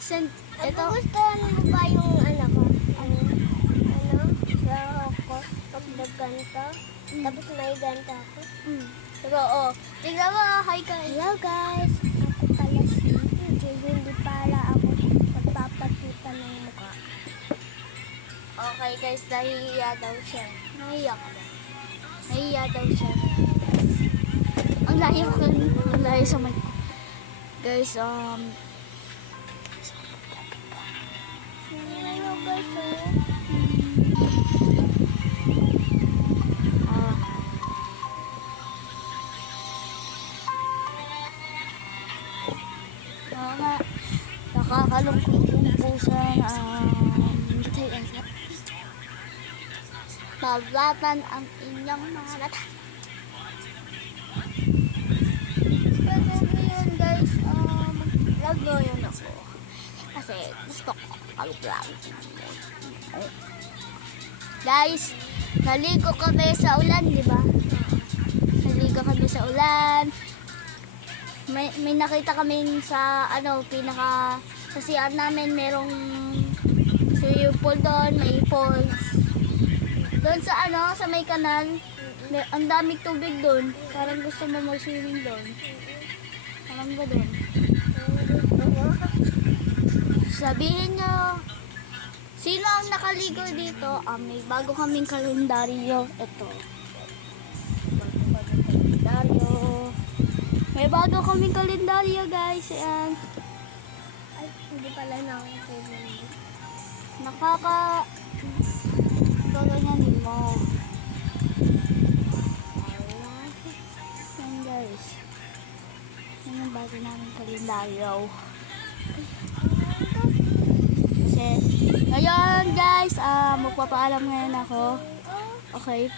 guys, and ito. Gustuhan mo ba yung ano ko? Laro ko pag nagganto. Tapos may ganto ako. Pero tignan mo, hi guys. Hello guys! Ako pala si PJ. Hindi pala ako nagpapakita ng mukha. Okay guys, nahihiya daw siya. Nahihiya ka ba? Nahihiya daw siya. Ang layo ko. Ang layo sa mic ko. Guys, Hello guys, nga, nakakalungkot yung pusa Bablatan ang inyong mga mata. Pero ngayon guys, mag-vlog ngayon ako. Kasi gusto ko mag-vlog. Guys, naligo kami sa ulan, di ba? Naligo kami sa ulan. May nakita kami sa sa CR namin merong swimming pool doon, may falls. Doon sa sa may kanal, ang daming tubig doon. Parang gusto mo mag-swimming doon. Alam ba doon? Sabihin nyo, sino ang nakaligo dito? May bago kaming kalendaryo. Ito. May bago kaming kalendaryo guys. Ayan. ay, hindi pala na ako nag-video. Gaganyanin mo. Ayan guys. Yan yung bago namin kalendaryo. Kasi ngayon guys, magpapaalam ngayon ako. Okay.